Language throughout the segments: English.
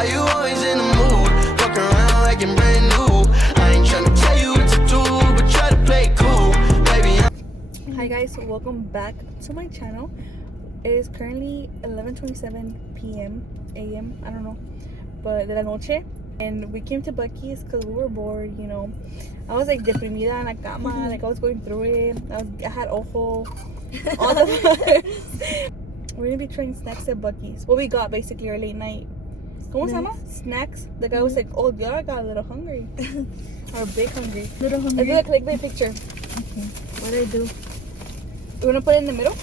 Why you always in the mood? Fuck around like you're brand new. I ain't tryna tell you what to do, but try to play it cool, baby. Hi guys, so welcome back to my channel. It is currently 11:27 p.m. a.m. I don't know, but de la noche, and we came to Bucees because we were bored. You know, I was like deprimida en la cama, like I was going through it. I had ojo, all the We're gonna be trying snacks at Bucees. What we got basically our late night. ¿Cómo se llama? Snacks. The guy was like, "Oh, yeah, I got a little hungry, or big hungry." Little hungry. Let's do a clickbait picture. Okay. What do I do? You wanna put it in the middle?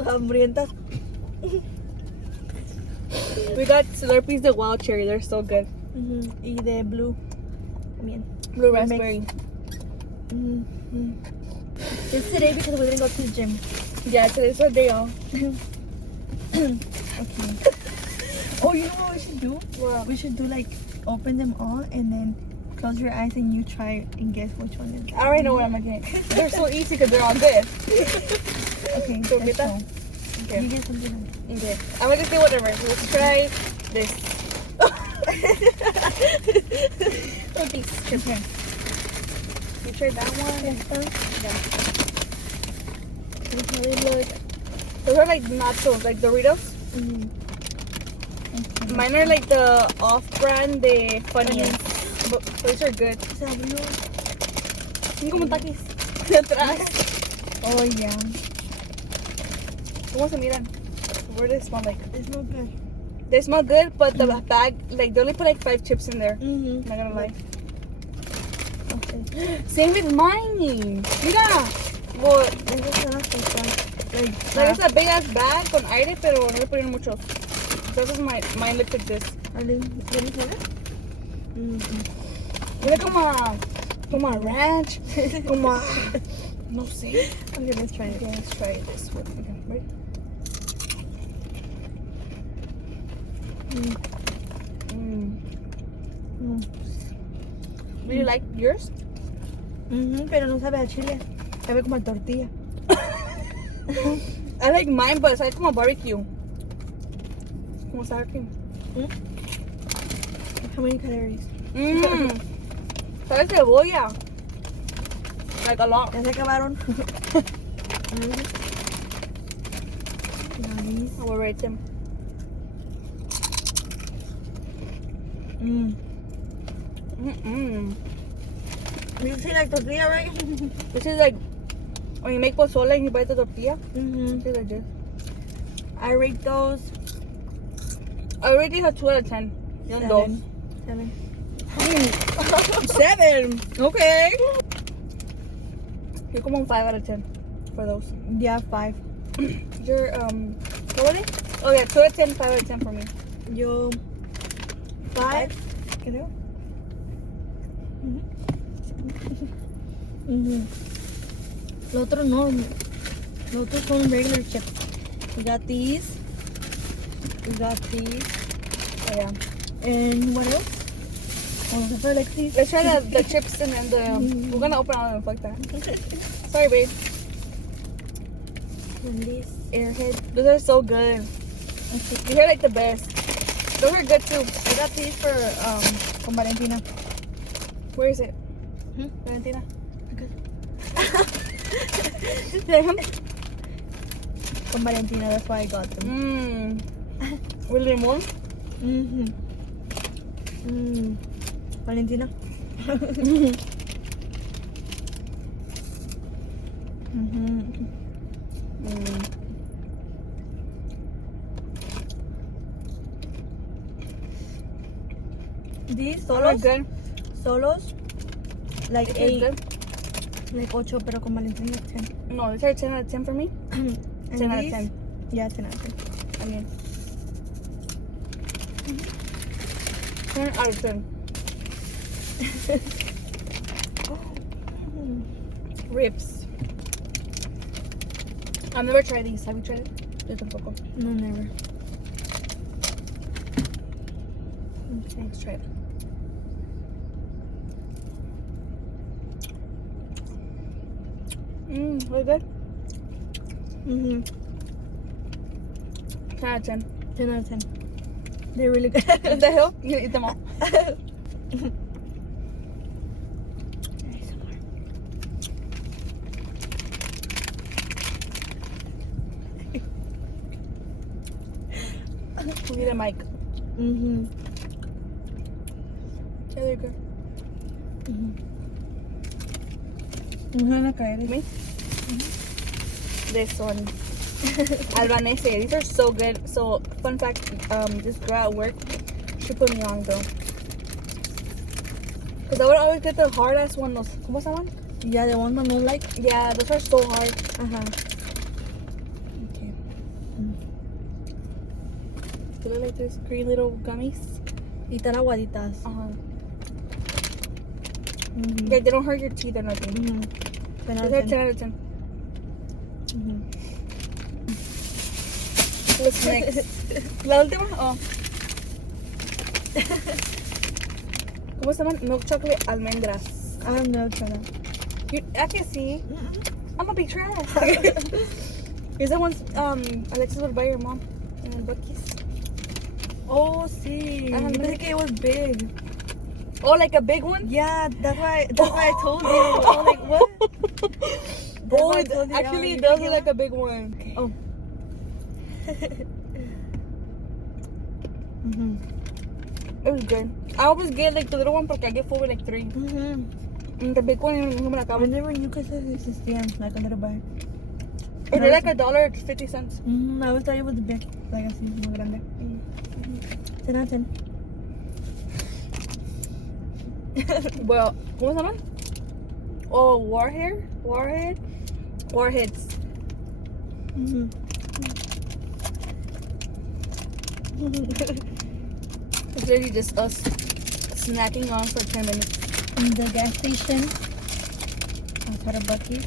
Hambrientas. We got Slurpees the wild cherry. They're so good. Y de blue. Bien. Blue raspberry. It's today because we didn't go to the gym. Yeah, today's our day off. Okay. Oh, you know what we should do? What? We should do like open them all and then close your eyes and you try and guess which one is. I already know what I'm gonna get. They're so easy because they're all good. Okay, So let's get that? go. Okay. You get something else. Okay. I'm gonna just get whatever. Let's try this. Okay. Okay. You try that one. Yes, sir. Yeah. Look how they look. Those are like nachos, like Doritos. Okay. Mine are like the off-brand, the Funyuns. But those are good. Se abrió. Son como taquis. Atrás. Oh, yeah. ¿Cómo se miran? What do they smell like? It's not good. They smell good, but the bag, like, they only put like 5 chips in there. Mm-hmm. Not gonna lie. Okay. Same with mine. Mira. What? Esas son las cosas. Like, Like, it's a big ass bag con aire, pero no le ponen muchos. Entonces mine looks like this. are they ready for it? Mira como a ranch. Como a, no sé. Okay, let's try it. Okay, let's try this one. Okay, ready? Do you like yours? Pero no sabe a chile. Sabe como a tortilla. I like mine, but it's like como barbecue. Como sour cream. How many calories? Sabe cebolla. Like a lot. Ya se acabaron. Nice. I will rate them. You see like tortilla, right? This is like when you make pozole and you buy the tortilla. This is like this. I rate those I rate these a 2 out of 10. Yung dos. 7. 7. Okay. You're como un 5 out of 10 for those. Yeah, 5. You're what was it? Oh yeah, 2 out of 10, 5 out of 10 for me. Yo 5. Creo. Los otros no. Los otros son regular chips. We got these. We got these. Oh yeah. And what else? Oh, the Alexis. Let's try the chips and then the we're gonna open all of them, fuck that. Sorry babe. And these Airhead. Those are so good. These are like the best. Those are good too. I got these for con Valentina. Where is it? Valentina. Con Valentina, that's why I got them. With limon? Valentina. These solos, good. solos, like This is 8, good. like 8, pero con Valentina 10. No, these are 10 out of 10 for me. And 10 out of these- 10. Yeah, 10 out of 10. I mean, 10 out of 10. Ribs. I've never tried these. Have you tried it? Yo tampoco. No, never. Let's try it. Really good. 10 out of 10. 10 out of 10. They're really good. What the hell? You eat them all. We need a mic. Yeah, they're good. I'm gonna try it. Me? This one. Albanese. These are so good. So, fun fact, this girl at work, she put me on though. Because I would always get the hard ass one. Those, ¿cómo se llaman? Yeah, the one that don't like. Yeah, those are so hard. Okay. They look like these green little gummies. Y tan aguaditas. Yeah, they don't hurt your teeth or nothing. 10 out These are of 10 10. out of 10. What's next? La última? Oh. ¿Cómo se llaman? Milk chocolate almendras. I have no try. I can see. I'm a big trash. These are ones Alexis would buy your mom in Bucees. Oh, see. I I think it was big. Oh, like a big one? Yeah, that's why I told you. I was like, what? Oh, why I told you, actually, you it does think look like a big one. Okay. Oh. It was good. I always get like the little one because I get full with like 3. And the big one, no me la I acabo. never knew que existían, like a little bag. They're like $1.50. I always thought it was big, like así, muy grande. 10 out of 10. Well, ¿cómo se llaman? Oh, Warheads. It's literally just us snacking on for 10 minutes. In the gas station, outside of Bucees.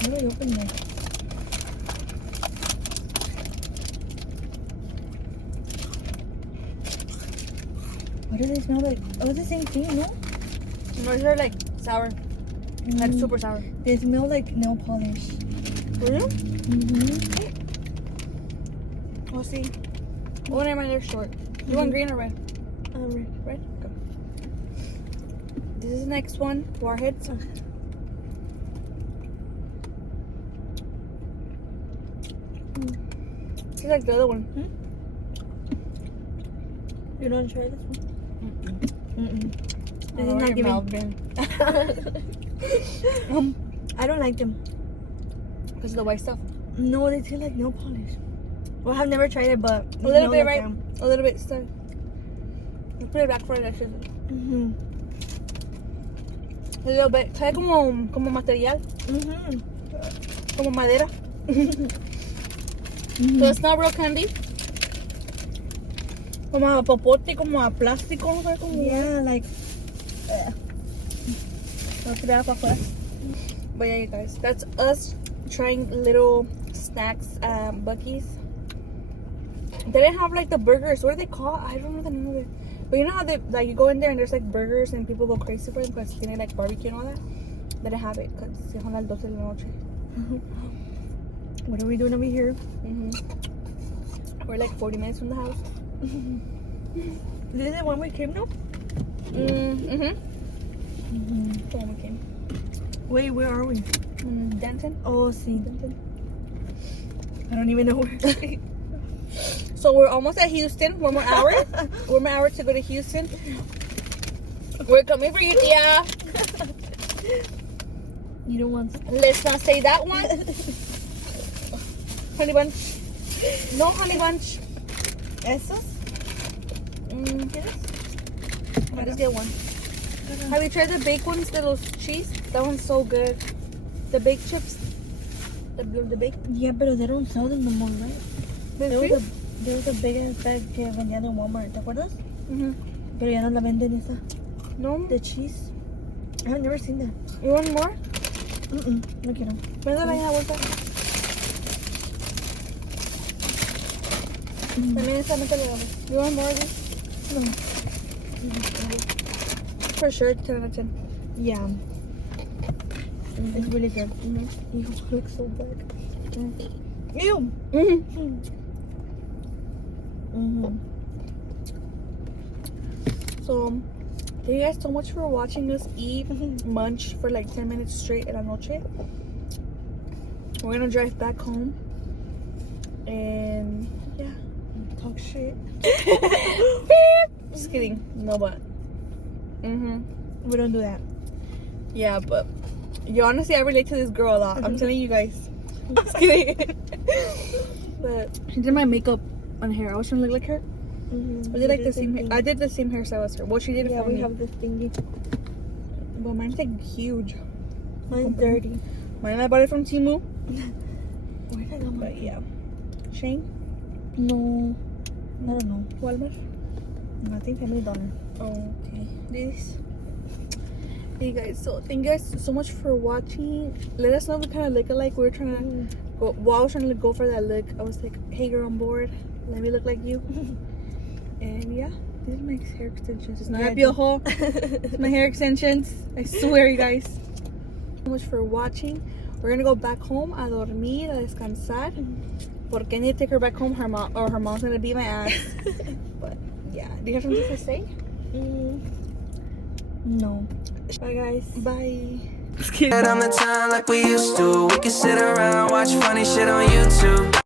How do I open this? What do they smell like? Oh, the same thing, no? No, these are like sour. Like super sour. They smell like nail polish. Really? Oh, see. Oh, never mind, they're short. You want green or red? Red. Red? Go. This is the next one. Warheads. This is like the other one. You don't want to try this one? This is Oh, not your giving. mouth been. I don't like them. Because of the white stuff. No, they taste like nail polish. Well, I've never tried it, but A little bit, right? A little bit. So, let's put it back for it. Actually. A little bit. Sabe como material. Como madera. So it's not real candy. Como a popote, como a plástico. ¿Sabes? Como Yeah, like. But yeah, you guys, that's us trying little snacks at Bucees. They didn't have like the burgers. What are they called? I don't know the name of it. But you know how they like you go in there and there's like burgers and people go crazy for them because they like barbecue and all that. They didn't have it because son las 12 de la noche. What are we doing over here? We're like 40 minutes from the house. This is the one we came now? The one we came. Wait, where are we? Denton. Oh, see. Denton. I don't even know where. So we're almost at Houston. One more hour. One more hour to go to Houston. We're coming for you, Tia. You don't want. Let's not say that one. Honey bunch. No honey bunch. Esos? I just get one. Have you tried the baked ones, the those cheese? That one's so good. The baked chips. The baked. Yeah, but they don't sell them no more, right? There was a big ass bag que vendían en Walmart, ¿te acuerdas? Pero ya no la venden esa. No. The cheese. I've never seen that. You want more? No quiero. Venga, venga, bolsa. También esta no te la damos. You want more of this? For sure, 10 out of 10. Yeah. It's really good. You look so bad. Ew. So, thank you guys so much for watching us eat munch for like 10 minutes straight in la noche. We're gonna drive back home. And yeah, talk shit. Just kidding. No, but. We don't do that. Yeah, but. Yo, honestly, I relate to this girl a lot. I'm telling you guys. Just kidding. But she did my makeup and hair. I was trying to look like her. I did like the same. I did the same hairstyle as her. Well, she did it Yeah, for we me. have this thingy. But mine's like huge. Mine's dirty. Mine I bought it from Temu. Where did I go? But yeah. Shane? No. I don't know. Walmart? Nothing. $70. Okay. This. Hey guys, so thank you guys so much for watching. Let us know if we kind of look alike. We were trying to go. Well, I was trying to go for that look. I was like, hey, you're on board. Let me look like you. And yeah, these are my hair extensions. It's not a piojo. It's my hair extensions. I swear, you guys. Thank you so much for watching. We're gonna go back home a dormir, a descansar. Porque I need to take her back home. Her mom's gonna beat my ass. But yeah, do you have something to say? No. Bye guys. Bye. On the time like we used to. We can sit around, watch funny shit on YouTube.